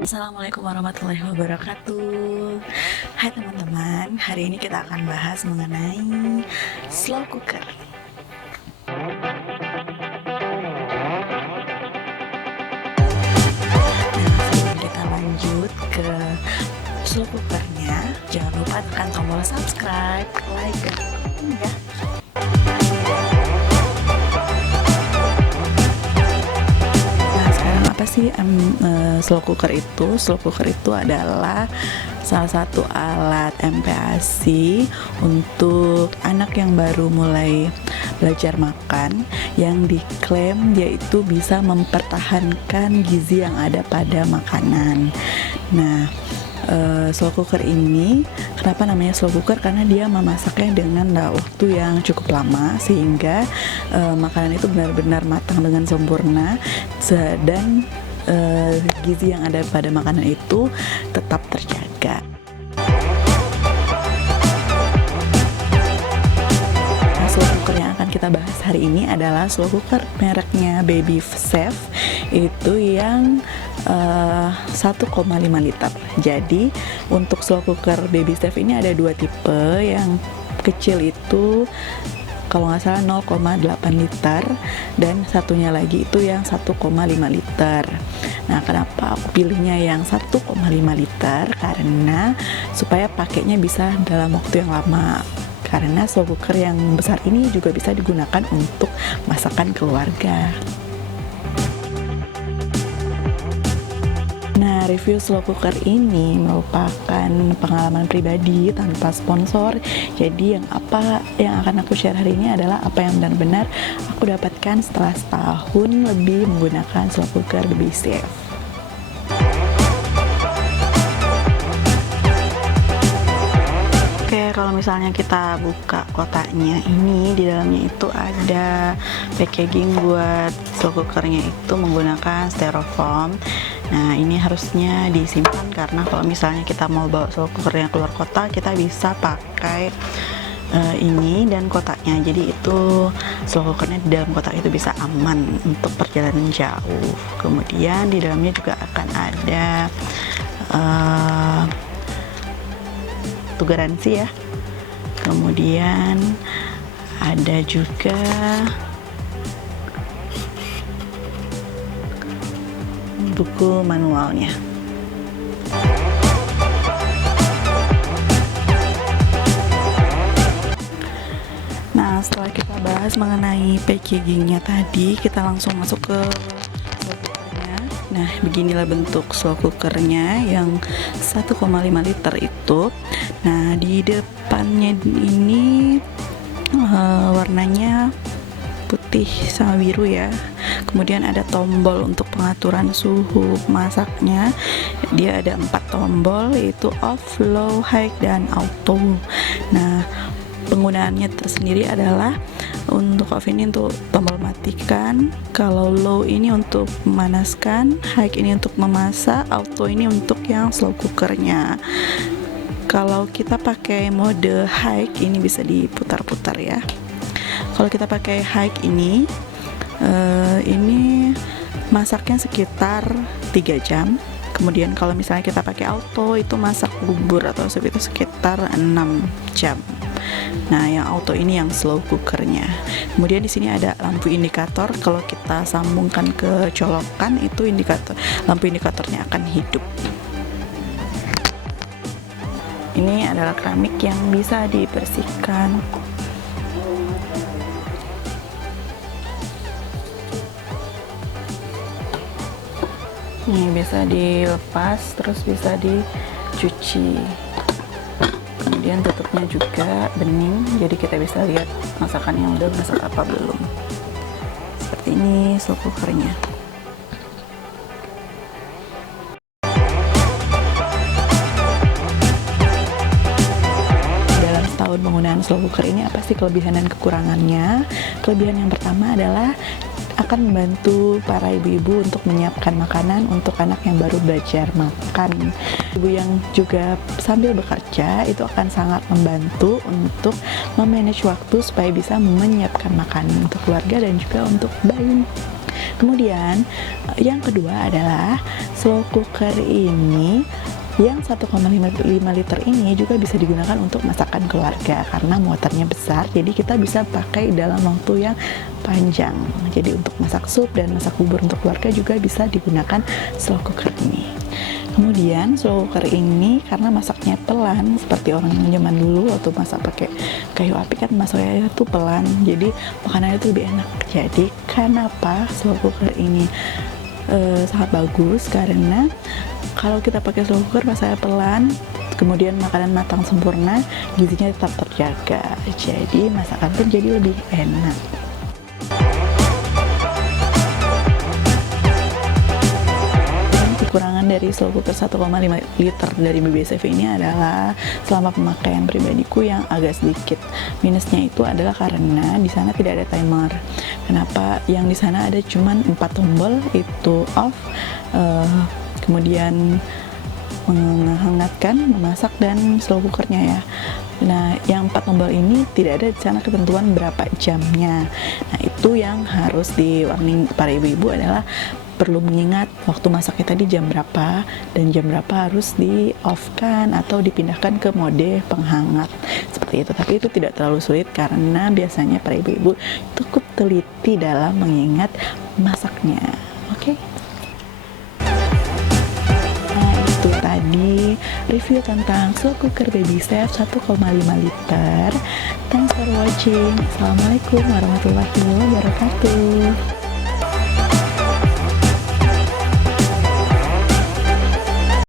Assalamualaikum warahmatullahi wabarakatuh. Hai teman-teman, hari ini kita akan bahas mengenai slow cooker. Nah, sebelum kita lanjut ke slow cookernya, jangan lupa tekan tombol subscribe, like, dan komen ya. Apa sih slow cooker itu? Slow cooker itu adalah salah satu alat MPASI untuk anak yang baru mulai belajar makan, yang diklaim dia itu bisa mempertahankan gizi yang ada pada makanan. Nah, slow cooker ini kenapa namanya slow cooker? Karena dia memasaknya dengan waktu yang cukup lama sehingga makanan itu benar-benar matang dengan sempurna dan gizi yang ada pada makanan itu tetap terjaga. Slow cooker yang akan kita bahas hari ini adalah slow cooker mereknya Baby Chef, itu yang 1,5 liter. Jadi untuk slow cooker Baby Chef ini ada dua tipe. Yang kecil itu kalau nggak salah 0,8 liter dan satunya lagi itu yang 1,5 liter. Nah, kenapa aku pilihnya yang 1,5 liter? Karena supaya pakainya bisa dalam waktu yang lama. Karena slow cooker yang besar ini juga bisa digunakan untuk masakan keluarga. Nah, review slow cooker ini merupakan pengalaman pribadi tanpa sponsor. Jadi yang akan aku share hari ini adalah apa yang benar-benar aku dapatkan setelah setahun lebih menggunakan slow cooker Baby Chef. Kalau misalnya kita buka kotaknya ini, di dalamnya itu ada packaging buat slow cookernya itu menggunakan styrofoam. Nah, ini harusnya disimpan karena kalau misalnya kita mau bawa slow cookernya keluar kota, kita bisa pakai ini dan kotaknya. Jadi itu slow cookernya di dalam kotak itu bisa aman untuk perjalanan jauh. Kemudian di dalamnya juga akan ada garansi ya. Kemudian ada juga buku manualnya. Nah, setelah kita bahas mengenai packagingnya tadi, kita langsung masuk ke slow cookernya. Nah, beginilah bentuk slow cookernya yang 1,5 liter itu. Nah, di depannya ini warnanya putih sama biru ya. Kemudian ada tombol untuk pengaturan suhu masaknya. Dia ada 4 tombol, yaitu off, low, high, dan auto. Nah, penggunaannya tersendiri adalah untuk off ini untuk tombol matikan, kalau low ini untuk memanaskan, high ini untuk memasak, auto ini untuk yang slow cookernya. Kalau kita pakai mode high ini bisa diputar-putar ya. Kalau kita pakai high ini masaknya sekitar 3 jam. Kemudian kalau misalnya kita pakai auto itu masak bubur atau sup itu sekitar 6 jam. Nah, yang auto ini yang slow cookernya. Kemudian di sini ada lampu indikator. Kalau kita sambungkan ke colokan itu lampu indikatornya akan hidup. Ini adalah keramik yang bisa dibersihkan. Ini bisa dilepas, terus bisa dicuci. Kemudian tutupnya juga bening, jadi kita bisa lihat masakan yang udah masak apa belum. Seperti ini slow cookernya. Dalam setahun penggunaan slow cooker ini apa sih kelebihan dan kekurangannya? Kelebihan yang pertama adalah akan membantu para ibu-ibu untuk menyiapkan makanan untuk anak yang baru belajar makan. Ibu yang juga sambil bekerja itu akan sangat membantu untuk memanage waktu supaya bisa menyiapkan makanan untuk keluarga dan juga untuk bayi. Kemudian yang kedua adalah slow cooker ini yang 1,5 liter ini juga bisa digunakan untuk masakan keluarga karena muatannya besar, jadi kita bisa pakai dalam waktu yang panjang. Jadi untuk masak sup dan masak bubur untuk keluarga juga bisa digunakan slow cooker ini. Kemudian slow cooker ini karena masaknya pelan seperti orang yang zaman dulu waktu masak pakai kayu api kan masaknya itu pelan, jadi makanannya itu lebih enak. Jadi kenapa slow cooker ini sangat bagus, karena kalau kita pakai slow cooker masaknya pelan, kemudian makanan matang sempurna, gizinya tetap terjaga, jadi masakan pun jadi lebih enak. Kekurangan dari slow cooker 1,5 liter dari BBSF ini adalah selama pemakaian pribadiku yang agak sedikit minusnya itu adalah karena di sana tidak ada timer. Kenapa? Yang di sana ada cuman 4 tombol, itu off, kemudian menghangatkan, memasak, dan slow cookernya ya. Nah, yang 4 tombol ini tidak ada di sana ketentuan berapa jamnya. Nah, itu yang harus di-warning para ibu-ibu adalah perlu mengingat waktu masaknya tadi jam berapa dan jam berapa harus di-off-kan atau dipindahkan ke mode penghangat seperti itu. Tapi itu tidak terlalu sulit karena biasanya para ibu-ibu cukup teliti dalam mengingat masaknya. Oke? Nah, itu tadi review tentang slow cooker BabySafe 1,5 liter. Thanks for watching. Assalamualaikum warahmatullahi wabarakatuh.